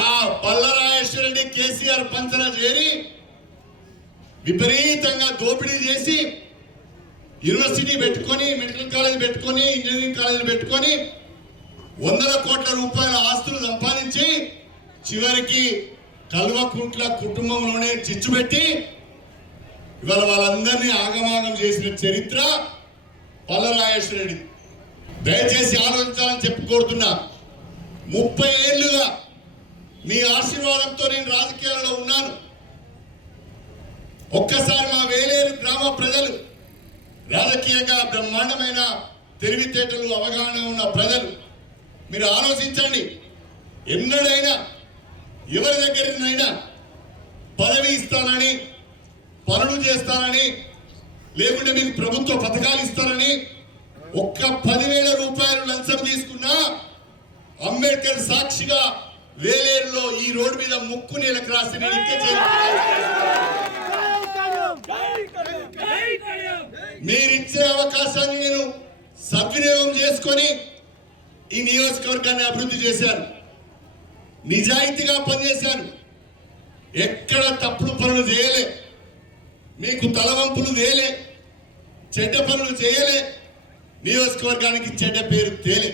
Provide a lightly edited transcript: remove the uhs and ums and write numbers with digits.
ఆ పల్లరాజేశ్వరరెడ్డి కేసీఆర్ పంచన చేరి విపరీతంగా దోపిడీ చేసి యూనివర్సిటీ పెట్టుకొని, మెడికల్ కాలేజ్ పెట్టుకొని, ఇంజనీరింగ్ కాలేజ్ పెట్టుకొని వందల కోట్ల రూపాయల ఆస్తులు సంపాదించి చివరికి కల్వకుంట్ల కుటుంబంలోనే చిచ్చు పెట్టి ఇవాళ వాళ్ళందరినీ ఆగమాగం చేసిన చరిత్ర పల్లరాజేశ్వరరెడ్డి. దయచేసి ఆలోచించాలని చెప్పి కోరుతున్నా. 30 ఏళ్లుగా మీ ఆశీర్వాదంతో నేను రాజకీయాల్లో ఉన్నాను. ఒక్కసారి మా వేలేరు గ్రామ ప్రజలు, రాజకీయంగా బ్రహ్మాండమైన తెలివితేటలు అవగాహన ఉన్న ప్రజలు, మీరు ఆలోచించండి. ఎన్నడైనా ఎవరి దగ్గరైనా పదవి ఇస్తానని, పనులు చేస్తానని, లేకుంటే మీకు ప్రభుత్వ పథకాలు ఇస్తానని ఒక్క 10,000 రూపాయలు లంచం తీసుకున్నా అంబేద్కర్ సాక్షిగా వేలేరులో ఈ రోడ్డు మీద ముక్కు నీళ్ళకి రాసి మీరిచ్చే అవకాశాన్ని నేను సద్వినియోగం చేసుకొని ఈ నియోజకవర్గాన్ని అభివృద్ధి చేశాను. నిజాయితీగా పనిచేశాను. ఎక్కడ తప్పుడు పనులు చేయలే, మీకు తలవంపులు చేయలే, చెడ్డ పనులు చేయలే, నియోజకవర్గానికి చెడ్డ పేరు తేలే.